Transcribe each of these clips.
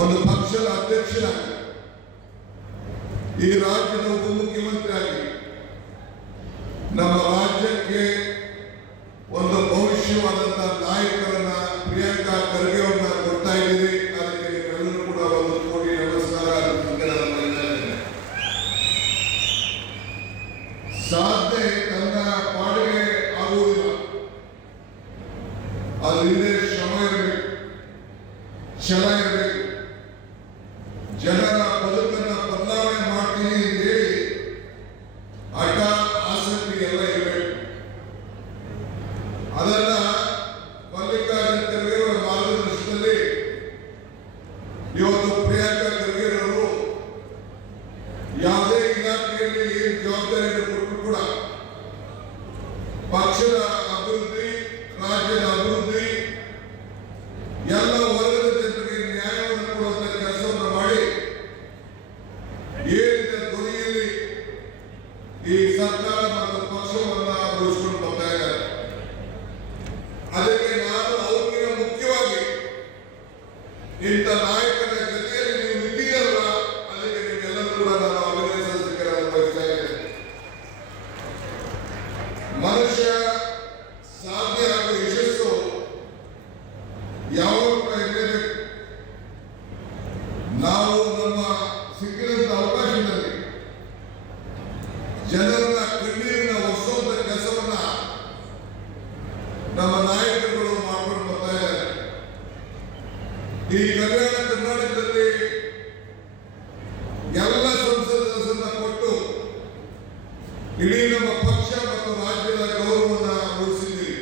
ಒಂದು ಪಕ್ಷದ ಅಧ್ಯಕ್ಷನಾಗಿ ಈ ರಾಜ್ಯದ ಉಪಮುಖ್ಯಮಂತ್ರಿಯಾಗಿ ನಮ್ಮ ರಾಜ್ಯಕ್ಕೆ ಒಂದು ಭವಿಷ್ಯವಾದಂತಹ ನಾಯಕರನ್ನ ಪ್ರಿಯಾಂಕಾ ಖರ್ಗೆ ಅವ್ರನ್ನ ಕೊಡ್ತಾ ಇದ್ದೀರಿ. ಅದಕ್ಕೆ ನೀವೆಲ್ಲರೂ ಕೂಡ ಒಂದು ಕೋಟಿ ನಮಸ್ಕಾರ. ಸಾಧನೆ ತನ್ನ ಪಾಡಿಗೆ ಆಗುವುದಿಲ್ಲ, ಅದ್ರ ಹಿಂದೆ ಶ್ರಮ ಇರಬೇಕು, ಛಲ ಇರಬೇಕು, ಜನರ ಬದುಕನ್ನ ಬದಲಾವಣೆ ಮಾಡ್ತೀನಿ ಅಂತ ಹೇಳಿ ಹಠ ಆಸಕ್ತಿ ಎಲ್ಲ ಇರಬೇಕು. ಅದನ್ನ ಮಲ್ಲಿಕಾರ್ಜುನ ಖರ್ಗೆ ಅವರ ಮಾರ್ಗದರ್ಶನದಲ್ಲಿ ಇವತ್ತು ಪ್ರಿಯಾಂಕಾ ಖರ್ಗೆ ಅವರು ಯಾವುದೇ ಇಲಾಖೆಯಲ್ಲಿ ಏನು ಜವಾಬ್ದಾರಿಯನ್ನು ಕೊಟ್ಟರು ಕೂಡ ಪಕ್ಷದ ಅಭಿವೃದ್ಧಿ, ರಾಜ್ಯದ ಅಭಿವೃದ್ಧಿ, ಎಲ್ಲ ವರ್ಗದ ಜನರಿಗೆ ನ್ಯಾಯವನ್ನು ಕೊಡುವಂತ ಕೆಲಸವನ್ನು ಮಾಡಿ ಏನಿದೆ ಧ್ವನಿಯಲ್ಲಿ ಈ ಸರ್ಕಾರ ಮತ್ತು ಪಕ್ಷವನ್ನ ಉಳಿಸಿಕೊಂಡು ಬರ್ತಾ ಇದ್ದಾರೆ. ಅದಕ್ಕೆ ನಾನು ಅವ್ರಿಗಿಂತ ಮುಖ್ಯವಾಗಿ ಇಂಥ ನಾಯಕರ ಜೊತೆಯಲ್ಲಿ ನೀವು ನಿಂತಿದ್ದೀರಲ್ಲ, ಅದಕ್ಕೆ ನಿಮ್ಗೆಲ್ಲರೂ ಕೂಡ ನಾನು ಅಭಿನಂದಿಸಲಿಕ್ಕೆ ಬಯಸ್ತಾ ಇದ್ದೇನೆ. ಮನುಷ್ಯ ಸಾಧ್ಯ ಹಾಗೂ ಯಶಸ್ಸು ಯಾವ ಕೂಡ ಇರಲೇಬೇಕು. ನಾವು ನಮ್ಮ ಸಿಕ್ಕಿದಂತ ಅವಕಾಶದಲ್ಲಿ ಜನರನ್ನ ಕಣ್ಣೀರನ್ನ ಒರೆಸುವಂತ ಕೆಲಸವನ್ನ ನಮ್ಮ ನಾಯಕರುಗಳು ಮಾಡ್ಕೊಂಡು ಬರ್ತಾ ಇದ್ದಾರೆ. ಈ ಕಲ್ಯಾಣ ಕರ್ನಾಟಕದಲ್ಲಿ ಎಲ್ಲ ಸಂಸದರನ್ನ ಕೊಟ್ಟು ಇಡೀ ನಮ್ಮ ಪಕ್ಷ ಮತ್ತು ರಾಜ್ಯದ ಗೌರವವನ್ನು ಉಳಿಸಿದ್ದೀವಿ.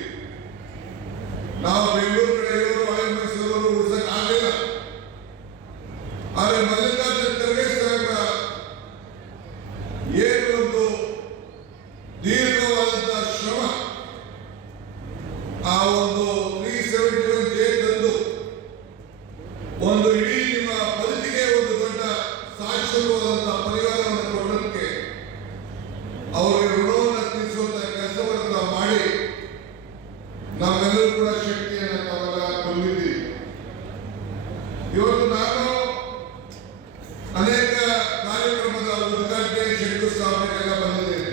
ನಾವು ಬೆಂಗಳೂರು ಕಡೆ ಇರೋರು, ಹಳೆ ಮೈಸೂರು ಉಳಿಸಕ್ ಆಗಲಿಲ್ಲ. ಆದರೆ ಮಲ್ಲಿಕಾರ್ಜುನ ಖರ್ಗೆ ಸಾಹೇಬರ ಏನು ಒಂದು ದೀರ್ಘವಾದಂತಹ ಶ್ರಮ, ಆ ಒಂದು 371 ಜೆ ತಂದು ಒಂದು ಇಡೀ ನಿಮ್ಮ ಬದುಕಿಗೆ ಒಂದು ದೊಡ್ಡ ಶಾಶ್ವತವಾದಂತಹ ಪರಿಹಾರವನ್ನು ಕೊಡಲಿಕ್ಕೆ ಅವರಿಗೆ ಋಣವನ್ನು ತೀರಿಸುವಂತಹ ಕೆಲಸವನ್ನು ನಾವು ಮಾಡಿ ನಾವೆಲ್ಲರೂ ಕೂಡ ಶಕ್ತಿಯನ್ನು ತಾವೆಲ್ಲ ಹೊಂದಿದ್ದೀವಿ. ಇವತ್ತು ನಾನು ಅನೇಕ ಕಾರ್ಯಕ್ರಮದ ಉದ್ಘಾಟನೆ, ಶಂಕುಸ್ಥಾಪನೆಗೆಲ್ಲ ಬಂದಿದ್ದೇನೆ.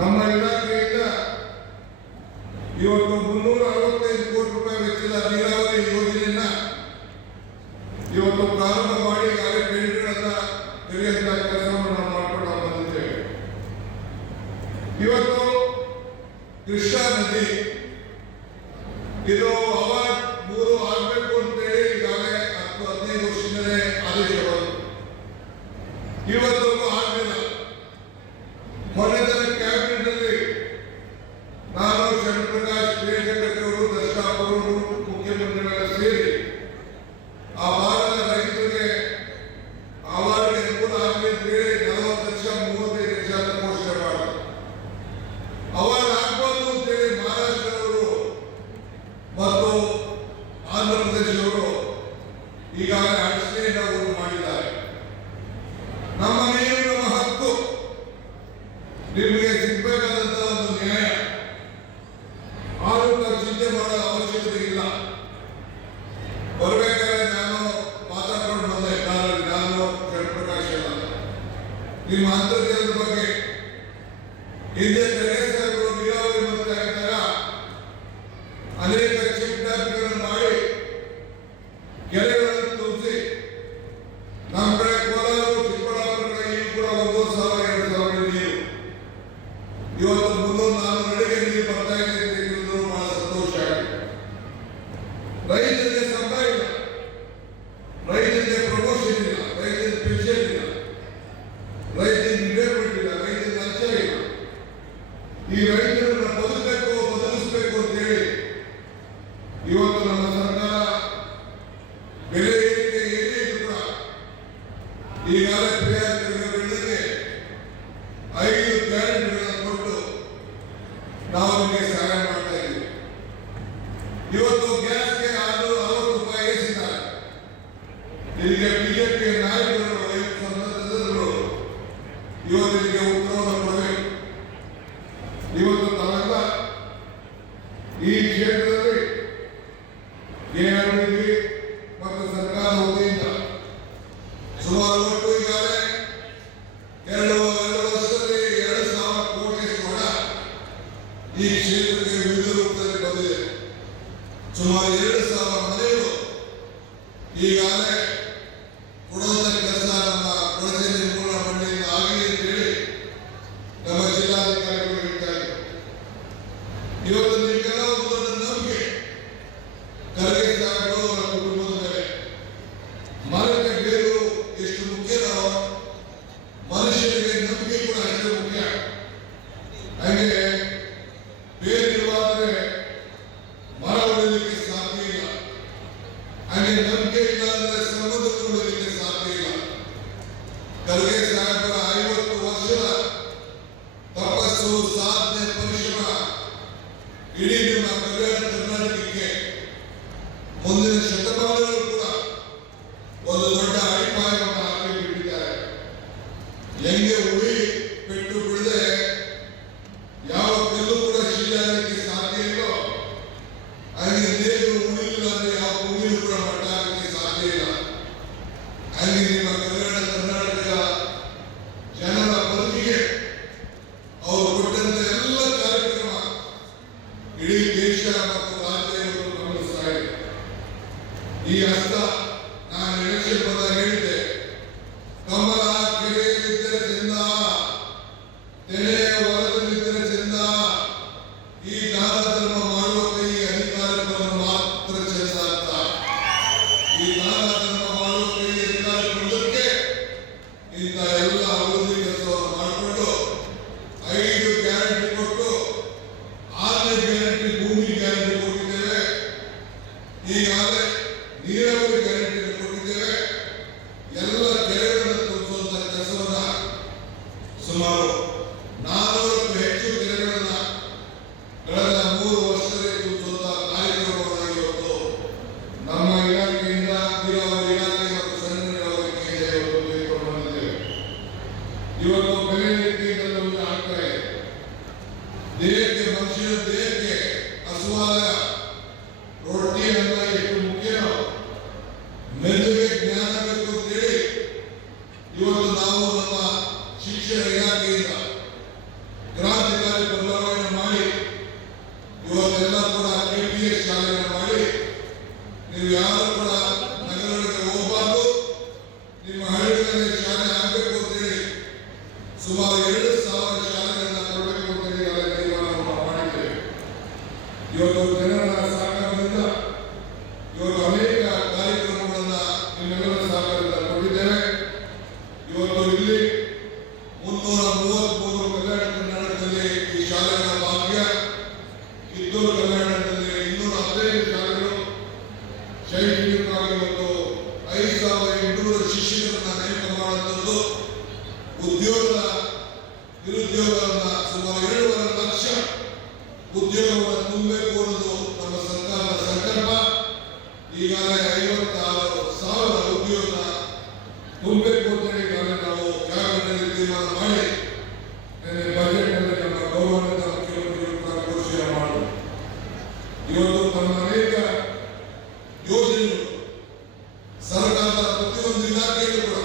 ನಮ್ಮ ಇಲಾಖೆಯಿಂದ ಇವತ್ತು 365 ಕೋಟಿ ರೂಪಾಯಿ ವೆಚ್ಚದ ನೀರಾವರಿ ಯೋಜನೆಯನ್ನ ಇವತ್ತು ಪ್ರಾರಂಭ ಮಾಡಿ ಈಗಾಗಲೇ ಟೆಂಡರ್ಗಳನ್ನ ತೆರೆಯುವಂತಹ ಕೆಲಸವನ್ನು ನಾವು ಮಾಡ್ಕೊಂಡು ಬಂದಿದ್ದೇವೆ. ಇವತ್ತು ಕೃಷ್ಣಾ ನದಿ ಇದು ಅವಾರ್ಡ್ 3 ಆಗಬೇಕು ಅಂತೇಳಿ ಈಗಾಗಲೇ 10-15 ವರ್ಷದಿಂದಲೇ ಆದೇಶ ಬಂತು. ಇವತ್ತವರೆಗೂ ಆಗಲಿಲ್ಲ. ಮೊನ್ನೆ ದಿನ ಕ್ಯಾಬಿನೆಟ್ ಅಲ್ಲಿ ನಾನು, ಶರಣಪ್ರಕಾಶ್, ಪ್ರಿಯಾಂಕಾ ಅವರು, ದರ್ಶನ್ ಅವರು, ಮುಖ್ಯಮಂತ್ರಿಗಳೆಲ್ಲ ಸೇರಿ ಆ ಭಾಗದ ರೈತರಿಗೆ ಅವಾರ್ಡ್ಗೆ ಅನುಕೂಲ ಆಗಲಿ ಅಂತ ಹೇಳಿ 40 ಲಕ್ಷ 35 ಲಕ್ಷ ಅಂತ ಘೋಷಣೆ ಮಾಡಿದ್ರು. ಅವಾರ್ಡ್ ಆಗ್ಬೋದು ಅಂತೇಳಿ ಮಹಾರಾಷ್ಟ್ರದವರು ಮತ್ತು ಆಂಧ್ರ ಪ್ರದೇಶದವರು ಈಗಾಗಲೇ ಅಡಿಷನಲ್ ಮಾಡಿದ್ದಾರೆ. ನಮ್ಮ ನೀರು ನಮ್ಮ ಹಕ್ಕು, ನಿಮಗೆ ಸಿಗಬೇಕಾದಂತಹ ಒಂದು ನ್ಯಾಯ. ಆರೋಗ್ಯ ಚಿಂತೆ ಮಾಡೋ ಅವಶ್ಯಕತೆ ಇಲ್ಲ. ಬರಬೇಕಾದ್ರೆ ನಾನು ಮಾತಾಡ್ಕೊಂಡು ಬಂದೆ ಕಾರಲ್ಲಿ, ನಾನು ಶರಣಪ್ರಕಾಶ್ ಎಲ್ಲ ನಿಮ್ಮ ಅಂತರ್ಜಲದ ಬಗ್ಗೆ ಹಿಂದೆ ಖರ್ಗೆ ಸಾಹೇಬರು ನೀರಾವರಿ ಮಂತ್ರಿ ಆಗಿದ್ದಾಗ ಅನೇಕ ಚೆಕ್ ಡ್ಯಾಮ್ಗಳನ್ನು ಮಾಡಿ ಕೆರೆಗಳನ್ನು ತುಂಬಿಸಿ ನಮ್ಮ ಕಡೆ ಕೋಲಾರ, ಚಿಕ್ಕಬಳ್ಳಾಪುರ ಕಡೆ ಈಗ ಕೂಡ 1,000-2,000 ನೀರು ಇವತ್ತು 300-400 ಅಡಿಗೆ ನೀರು ಬರ್ತಾ ಇದೆ ಅಂತ ಹೇಳಿದ್ರು. ಬಹಳ ಸಂತೋಷ ಆಗಿದೆ. ರೈತರಿಗೆ ಸಂಬಳ ಇಲ್ಲ, ರೈತರಿಗೆ ಪ್ರಮೋಷನ್ ಇಲ್ಲ, ರೈತರಿಗೆ ಪೆನ್ಷನ್ ಇಲ್ಲ, ರೈತರಿಗೆ ರಿಟೈರ್ಮೆಂಟ್ ಇಲ್ಲ, ರೈತರಿಗೆ ಲಂಚ ಇಲ್ಲ. ಈ ರೈತರನ್ನ ಬದುಕಿಸಬೇಕು ಅಂತ ಹೇಳಿ ಇವತ್ತು ನಮ್ಮ ಸರ್ಕಾರ ಬೆಲೆ ಏರಿಕೆ ಏನೇ ಇದ್ರು ಕೂಡ ಈಗಾಗಲೇ ಪ್ರಿಯಾಂಕಾ ಖರ್ಗೆ 5 ಗ್ಯಾರಂಟಿಗಳನ್ನು ಕೊಟ್ಟು ನಾವು ನಿಮಗೆ ಸಹಾಯ ಮಾಡ್ತಾ ಇದ್ದೀವಿ. ಇವತ್ತು ಗ್ಯಾಸ್ಗೆ 60 ರೂಪಾಯಿ ಏರಿಸಿದ್ದಾರೆ. ಇದಕ್ಕೆ ಬಿಜೆಪಿ ನಾಯಕರು, ಸಂಸದರು ಇವತ್ತು ಇದಕ್ಕೆ ಉತ್ತರವನ್ನು ಕೊಡಬೇಕು. ಇವತ್ತು ತಾವೆಲ್ಲ ಈ ಕ್ಷೇತ್ರದಲ್ಲಿ ಏನಾಗಿದ್ವಿ ಮತ್ತು ಸರ್ಕಾರ ಈಗಾಗಲೇ ಕೊಡುವಂತ ಕೆಲಸ ನಮ್ಮ ಕೊಳಚೆ ನಿರ್ಮೂಲನಾ ಮಂಡಳಿಯಿಂದ ಆಗಲಿ ಅಂತ ಹೇಳಿ ನಮ್ಮ ಜಿಲ್ಲಾಧಿಕಾರಿಗಳು ಹೇಳ್ತಾರೆ. ಇವತ್ತು ನಿಮಗೆಲ್ಲ ಒಂದು ದೊಡ್ಡ ನಂಬಿಕೆ ಖರ್ಗೆ ಸಾಹೇಬರು ಅವರ ಕುಟುಂಬದ ಮೇಲೆ. ಮರಕ್ಕೆ ಬೇರು ಎಷ್ಟು ಮುಖ್ಯನೋ ಮನುಷ್ಯನಿಗೆ ನಂಬಿಕೆ ಕೂಡ ಅಷ್ಟೇ ಮುಖ್ಯ. ಹಾಗೆ ಬೇರಿರುವಾದ್ರೆ ಮರ ಉಳಿಲಿಕ್ಕೆ ಸಾಧ್ಯ ಇಲ್ಲ. ಹಾಗೆ ನಂಬಿಕೆ ಇಲ್ಲ ಅಂದ್ರೆ ಸಮುದ್ರ ಉಳಿಲಿಕ್ಕೆ ಸಾಧ್ಯ ಇಲ್ಲ. ಖರ್ಗೆ ಸಾಹೇಬರ 50 ವರ್ಷದ ತಪಸ್ಸು, ಸಾಧನೆ, ಪರಿಶ್ರಮ ಇಡೀ ನಮ್ಮ ಕಲ್ಯಾಣ ಕರ್ನಾಟಕಕ್ಕೆ ಮುಂದಿನ ಶತಮಾನಗಳು ಕೂಡ ಒಂದು ದೊಡ್ಡ ಅಡಿಪಾಯವನ್ನು ಹಾಕಿ ಬಿಟ್ಟಿದ್ದಾರೆ. ಹೆಂಗೆ ಉಳಿ ಪೆಟ್ಟು ಬಿಡದೆ ಯಾವ ಕಲ್ಲು ಕೂಡ ಶಿಲೆಯಾಗಲಿಕ್ಕೆ ಸಾಧ್ಯ ಇಲ್ಲೋ ಹಾಗೆ ನೀರು ಉಳಿಲಿಲ್ಲ ಅಂದ್ರೆ ಯಾವ ಭೂಮಿಯೂ ಕೂಡ ಮಟ್ಟ ಆಗಲಿಕ್ಕೆ ಸಾಧ್ಯ ಇಲ್ಲ. ಹಾಗೆ ನಿಮ್ಮ ಕಲ್ಯಾಣ ಕರ್ನಾಟಕದ ಜನರ ಬದುಕಿಗೆ ಅವರು ಕೊಟ್ಟಂತ ಎಲ್ಲ ಕಾರ್ಯಕ್ರಮ ಇಡೀ ದೇಶ ಮತ್ತು ರಾಜ್ಯಗಳು ಗಮನಿಸ್ತಾ ಇದೆ. ಈ ಹಸ್ತ ನಾನು ಎಲೆಕ್ಷನ್ ಬಂದಾಗ ಹೇಳಿದ್ದೆ, ಕಮಲ ಕೆರೆಯಲ್ಲಿದ್ದರೆ ಚೆಂದ, ತೆನೆಯ ಹೊಲದಲ್ಲಿದ್ದರೆ ಚೆಂದ, ಈ ದಾನ ಧರ್ಮ ಮಾಡುವ ಕೈ ಅಧಿಕಾರವನ್ನು ಮಾತ್ರ ಚೆಂದ ಅಂತ. ಈ ದಾನ ಧರ್ಮ ಮಾಡುವ ಕೈ ಅಧಿಕಾರ ಕೊಡೋದಕ್ಕೆ ಇಂಥ ಎಲ್ಲ ಅಭಿವೃದ್ಧಿ ಕೆಲಸವನ್ನು ಮಾಡಿಕೊಂಡು 5 ಗ್ಯಾರಂಟಿ ಕೊಟ್ಟು 6ನೇ ಗ್ಯಾರಂಟಿ ಭೂಮಿ ಗ್ಯಾರಂಟಿ ಕೊಟ್ಟಿದ್ದೇವೆ. ಈಗಾಗಲೇ ನೀರಾವರಿ ಗ್ಯಾರಂಟಿ ಕೊಟ್ಟಿದ್ದೇವೆ. ಎಲ್ಲ ಕೆರೆಗಳನ್ನು ತುಂಬಿಸುವಂತ ಕೆಲಸವನ್ನ ಸುಮಾರು 400ಕ್ಕೂ ಹೆಚ್ಚು ಕೆರೆಗಳನ್ನ ಕಳೆದ 3 ವರ್ಷದಲ್ಲಿ ತುಂಬಿಸುವಂತ ಕಾರ್ಯಕ್ರಮವನ್ನು ಇವತ್ತು ನಮ್ಮ ಇಲಾಖೆಯಿಂದ ನೀರಾವರಿ ಇಲಾಖೆ ಮತ್ತು ಸಣ್ಣ ನೀರಾವರಿ ಇಲಾಖೆ ಇವತ್ತು ತೆಗೆದುಕೊಂಡು ಬಂದಿದ್ದೇವೆ. ಇವತ್ತು ಬೆಲೆ ಏರಿಕೆಯಿಂದ ಆಗ್ತಾ ಇದೆ. ದೇಹಕ್ಕೆ ಮನುಷ್ಯನ ದೇಹಕ್ಕೆ ಹಸುವಾದ ರೊಟ್ಟಿ ಅನ್ನ ಎಷ್ಟು ಮುಖ್ಯನೋ ಮೆದುಳಿಗೆ ಜ್ಞಾನ ಬೇಕು ಅಂತೇಳಿ ಇವತ್ತು ನಾವು ನಮ್ಮ ಶಿಕ್ಷಣ ಇಲಾಖೆಯಿಂದ ಕ್ರಾಂತಿಕಾರಿ ಬದಲಾವಣೆ ಮಾಡಿ ಇವತ್ತೆಲ್ಲ ಕೂಡ KPS ಶಾಲೆಯನ್ನು ಮಾಡಿ ನೀವು ಯಾರು ಕೂಡ ನಗರಗಳಿಗೆ ಹೋಗಬಾರ್ದು, ನಿಮ್ಮ ಹಳ್ಳಿಗಳಲ್ಲಿ ಶಾಲೆ ಆಗಬೇಕು ಅಂತೇಳಿ ಸುಮಾರು 2,000 ಶಾಲೆಗಳನ್ನ ಕೊಡಬೇಕು ಅಂತೇಳಿ ತೀರ್ಮಾನವನ್ನು ಮಾಡಿದ್ದೇವೆ. ಇವತ್ತು ಜನರ ಸಹಕಾರದಿಂದ ಇವತ್ತು ಅನೇಕ ಕಾರ್ಯಕ್ರಮಗಳನ್ನ ನಿಮ್ಮೆಲ್ಲರ ಸಹಕಾರದಿಂದ ಕೊಟ್ಟಿದ್ದೇವೆ. ಇವತ್ತು ಇಲ್ಲಿ 333 ಕಲ್ಯಾಣ ಕರ್ನಾಟಕದಲ್ಲಿ ಈ ಶಾಲೆಗಳ ಭಾಗ್ಯ, ಕಿತ್ತೂರು ಕಲ್ಯಾಣದಲ್ಲಿ 215 ಶಾಲೆಗಳು ಶೈಕ್ಷಣಿಕವಾಗಿ ಇವತ್ತು 5,800 ಶಿಕ್ಷಕರನ್ನ ನೇಮಕ ಮಾಡುವಂಥದ್ದು, ಉದ್ಯೋಗದ ನಿರುದ್ಯೋಗವನ್ನ ಸುಮಾರು 2.5 ಲಕ್ಷ ಉದ್ಯೋಗವನ್ನು ತುಂಬಬೇಕು ಅನ್ನೋದು ನಮ್ಮ ಸರ್ಕಾರದ ಸಂಕಲ್ಪ. ಈಗಾಗಲೇ 56,000 ಉದ್ಯೋಗ ತುಂಬಬೇಕು ಅಂತ ಈಗಾಗಲೇ ನಾವು ಕ್ಯಾಬಿನೆಟ್ ತೀರ್ಮಾನ ಮಾಡಿ ಬಜೆಟ್ ನಲ್ಲಿ ನಮ್ಮ ಗೌರವಾನ್ವಿತ ಮುಖ್ಯಮಂತ್ರಿಗಳು ಕೂಡ ಘೋಷಣೆ ಮಾಡಿದರು. ಇವತ್ತು ನಮ್ಮ ಅನೇಕ ಯೋಜನೆಗಳು ಸರ್ಕಾರದ ಪ್ರತಿಯೊಂದು ಇಲಾಖೆಯಲ್ಲೂ ಕೂಡ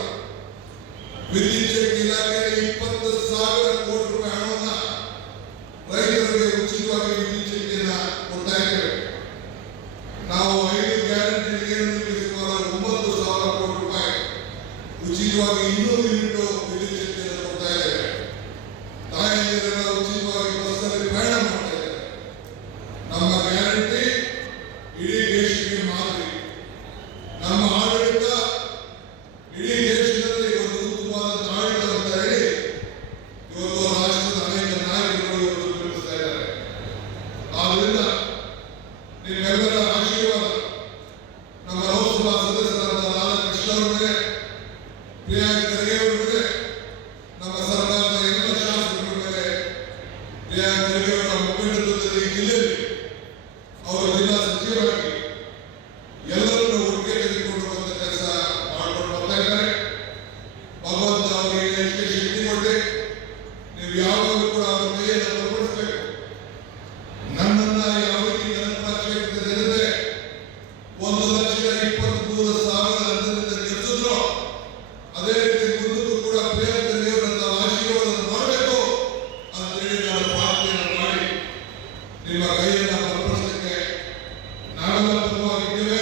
ವಿದ್ಯುತ್ ಶಕ್ತಿ ಇಲಾಖೆಯಲ್ಲಿ 20,000 ಕೋಟಿ ರೂಪಾಯಿ ಹಣವನ್ನ ರೈತರಿಗೆ ಉಚಿತವಾಗಿ ವಿದ್ಯುತ್ ಶಕ್ತಿಯನ್ನ ಕೊಡ್ತಾ ಇದ್ದೇವೆ. ನಾವು 5 ಗ್ಯಾರಂಟಿಗೆ ಸುಮಾರು 9,000 ಕೋಟಿ ರೂಪಾಯಿ ಉಚಿತವಾಗಿ 200 ಯೂನಿಟ್ ವಿದ್ಯುತ್ ಶಕ್ತಿಯನ್ನು ಕೊಡ್ತಾ ಇದ್ದೇವೆ. ತಾಯಂದಿರೆಲ್ಲ ಉಚಿತವಾಗಿ ಬಸ್ಸಲ್ಲಿ ಪ್ರಯಾಣ ಮಾಡ್ತಾ ಇದ್ದಾರೆ. ನಮ್ಮ ಗ್ಯಾರಂಟಿ ಇಡೀ ದೇಶಕ್ಕೆ ಮಾದರಿ. ನಮ್ಮ ಆಡಳಿತ ಇಡೀ ದೇಶದಲ್ಲಿ ಒಂದು ಉತ್ತಮವಾದ ಆಡಳಿತ ಅಂತ ಹೇಳಿ ಇವತ್ತು ರಾಷ್ಟ್ರದ ಅನೇಕ ನಾಯಕರು ಇವತ್ತು ತಿಳಿಸ್ತಾ ಇದ್ದಾರೆ. ಆದ್ರಿಂದ ನಿಮ್ಮೆಲ್ಲರ ಆಶೀರ್ವಾದ ನಮ್ಮ ಲೋಕಸಭಾ ಸದಸ್ಯರಾದ ರಾಧಾಕೃಷ್ಣ ಅವರ ಮೇಲೆ, ಪ್ರಿಯಾಂಕ್ ಖರ್ಗೆ ಅವರ ಮೇಲೆ, ನಮ್ಮ ಸರ್ಕಾರದ ಎಲ್ಲ ಶಾಸಕರ ಮೇಲೆ, ಪ್ರಿಯಾಂಕ್ ಖರ್ಗೆ ಅವರ ಮುಖಂಡತ್ವದಲ್ಲಿ ಜಿಲ್ಲೆಯಲ್ಲಿ ಅವರು ಜಿಲ್ಲಾ ಸಚಿವರಾಗಿ ಎಲ್ಲರನ್ನು ಒಟ್ಟಿಗೆ ತೆಗೆದುಕೊಂಡು ಬಂದ ಕೆಲಸ ಮಾಡಿಕೊಂಡು ಬರ್ತಾ ಇದ್ದಾರೆ. ಭಗವಂತ ಅವರಿಗೆ ಎಷ್ಟೇ ಶಕ್ತಿ ಕೊಟ್ಟೆ, ನೀವು ಯಾವಾಗಲೂ ಕೂಡ ಅವರ ಕೈಯನ್ನು ಬಲಪಡಿಸಬೇಕು. ನನ್ನನ್ನ ಯಾವ ರೀತಿ ನನ್ನ ಕ್ಷೇತ್ರದ ಜನತೆ 1,23,000 ಹಣದಿಂದ ಗೆಲ್ಲಿಸಿದ್ರು, ಅದೇ ರೀತಿ ಮುಂದಕ್ಕೂ ಕೂಡ ಪ್ರಿಯಾಂಕ್ ಖರ್ಗೆ ಅವರಂತ ಆಶೀರ್ವಾದ ಮಾಡಬೇಕು ಅಂತೇಳಿ ನಾವು ಪ್ರಾರ್ಥನೆ ಮಾಡಿ ನಿಮ್ಮ ಕೈಯನ್ನು ಬಲಪಡಿಸಲಿಕ್ಕೆ ನಾವೆಲ್ಲ ಬದ್ಧವಾಗಿದ್ದೇವೆ.